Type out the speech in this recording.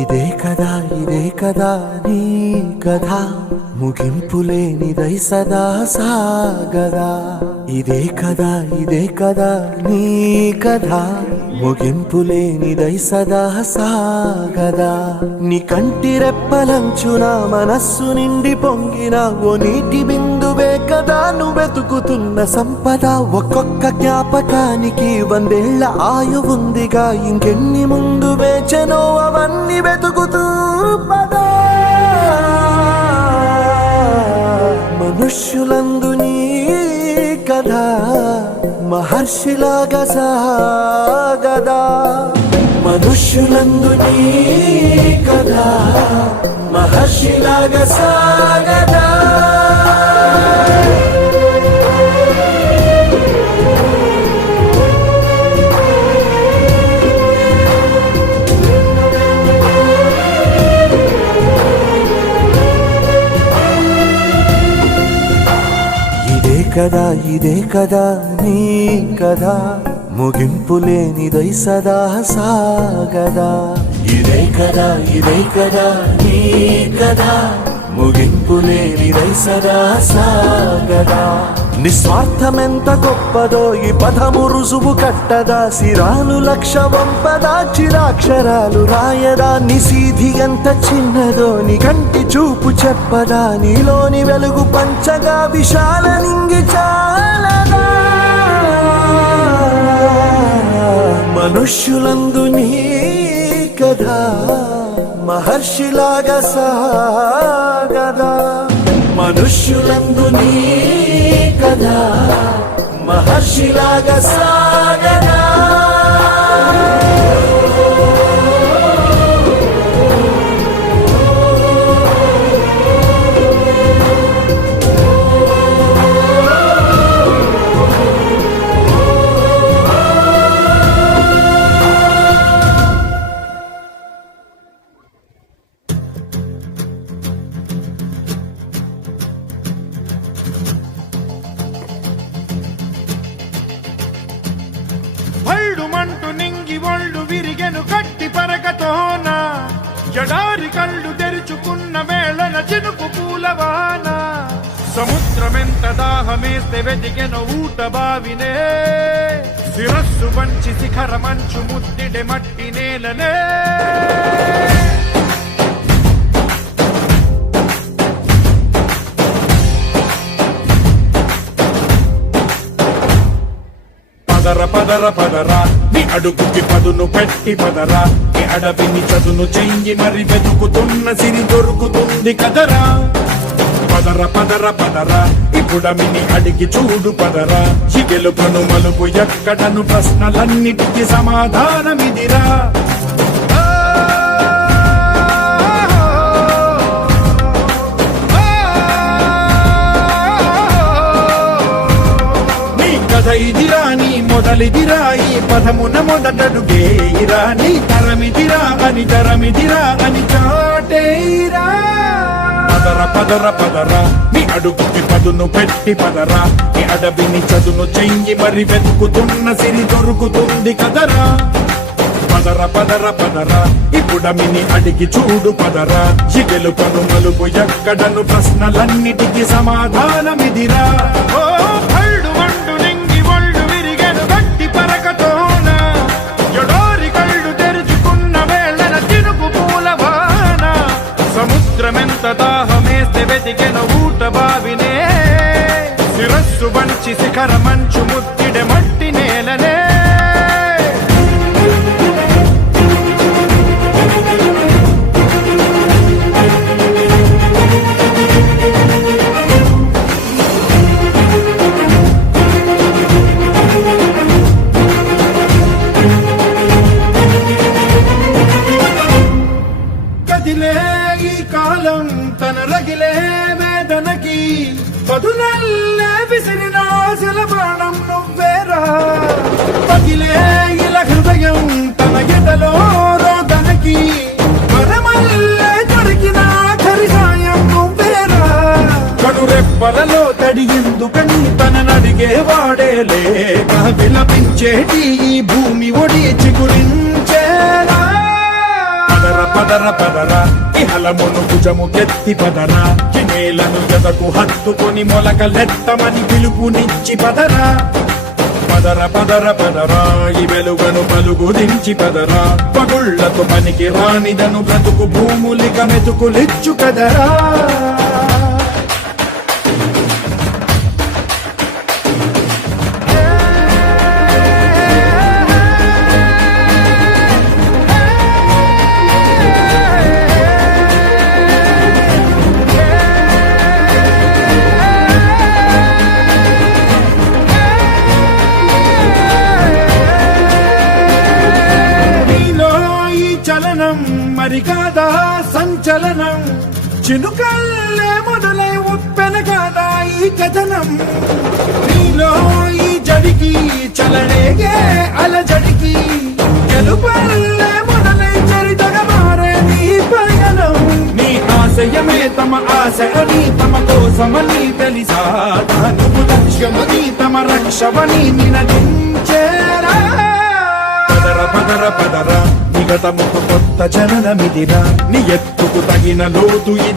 ఇదే కదా నీ కథ ముగింపులేనిదై సదా సాగదా. ఇదే కదా నీ కథ ముగింపులేనిదై సదా సాగదా. నీ కంటి రెప్పలంచున మనస్సు నిండి పొంగిన ఓ నీటి బిందువే కదా నువ్వెతుకుతున్న సంపద. ఒక్కొక్క జ్ఞాపకానికి 100 ఏళ్ల ఆయువుందిగా, ఇంకెన్ని ముందు వేచనో అవన్నీ వెతుకుతూ పదా. మనుష్యులందు నీ కథ మహర్షిలాగా సాగదా. మనుష్యులందు నీ కథ మహర్షిలాగా సాగదా. ఇదే కదా నీ కథ ముగింపులేనిదై సదా సాగదా. ఇదే కదా నీ కథ ముగింపులేనిదై సదా సాగదా. నిస్వార్థమెంత గొప్పదో ఈ పదము రుజువు కట్టదా. సిరాలు 1,00,000 వంపదా, చిరాక్షరాలు రాయదా. నిశీధి ఎంత చిన్నదో నీ కంటి చూపు చెప్పదా. నీలోని వెలుగు పంచగా విశాల నింగి చాలదా. మనుష్యులందు నీ కథ మహర్షిలాగా సాగదా. మనుష్యులందు నీ కథ మహర్షిలాగా సాగదా. మంటు నింగి ఒళ్ళు విరిగెను గట్టి పరకతోన. జడారి కళ్ళు తెరుచుకున్న వేళన చినుకు పూలవాన. సముద్రమెంత దాహమేస్తే వెతికెను ఊట బావినే. శిరస్సు వంచి శిఖర మంచు ముద్దిడె మట్టి నేలనే. పదరా నీ అడుగుకి పదును పెట్టి పదరా. నీ అడవిని చదును చెయ్యి మరి వెతుకుతున్న సిరి దొరుకుతుంది కదరా. పదరా ఇప్పుడమిని అడిగి చూడు పదరా. ఈ గెలుపును మలుపు ఎక్కడను ప్రశ్నలన్నిటికీ సమాధానమిదిరా. ఇదిరా నీ మొదలిదిరా, ఈ పదమున మొదటడుగేయిరా. నీ తరమిదిరా అని చాటేయిరా. పదరా నీ అడుగుకి పదును పెట్టి పదరా. నీ అడవిని చదును చెయ్యి మరి వెతుకుతున్న సిరి దొరుకుతుంది కదరా. పదరా ఇప్పుడమిని అడిగి చూడు పదరా. ఈ గెలుపను మలుపు ఎక్కడను ప్రశ్నలన్నిటికీ సమాధానమిదిరా. సముద్రమెంత దాహమేస్తే వెతికెను ఊట బావినే. శిరస్సు వంచి శిఖర మంచు ముద్దిడె మట్టి నేలనే. కదిలే ఈ కాలం తన రగిలే వేదనకి పదునల్లే విసిరిన ఆశల బాణం నువ్వేరా పగిలే ఇలా హృదయం తన ఎదలో రోదనకి మరమల్లే దొరికిన ఆఖరి సాయం నువ్వేరా కడురెప్పలలో తడి ఎందుకని తననడిగే వాడే లేక విలపించేటి ఈ భూమి ఒడి చిగురించేరా పదర పదర పదర ఇహలమును భుజము కెత్తి పదర నేలను ఎదకు హత్తుకొని మొలకలెత్తమని పిలుపునిచ్చి పదరా పదర పదర పదరా ఈ వెలుగను పలుగు దించి పదరా పగుళ్లకు పనికి రానిదను బ్రతుకు భూములిక మెతుకులిచ్చు కదరా నీలో ఈ చలనం మరి కాదా సంచలనం చినుకల్లే మొదలై ఉప్పెన కాదా ఈ కథనం నీలో ఈ జడికి చలనేగే అలజడికి గెలుపల్లే మొదలై చరితగా మారే నీ పయనం నీ ఆశయమే తమ ఆశ అని తమ కోసమని తెలిసా నువ్వు లక్ష్యమని తమ రక్షమని నినదించేరా పదర పదర పదర నిగతముకు కొత్త జననమిదిరా నీ ఎత్తుకు తగిన లోతు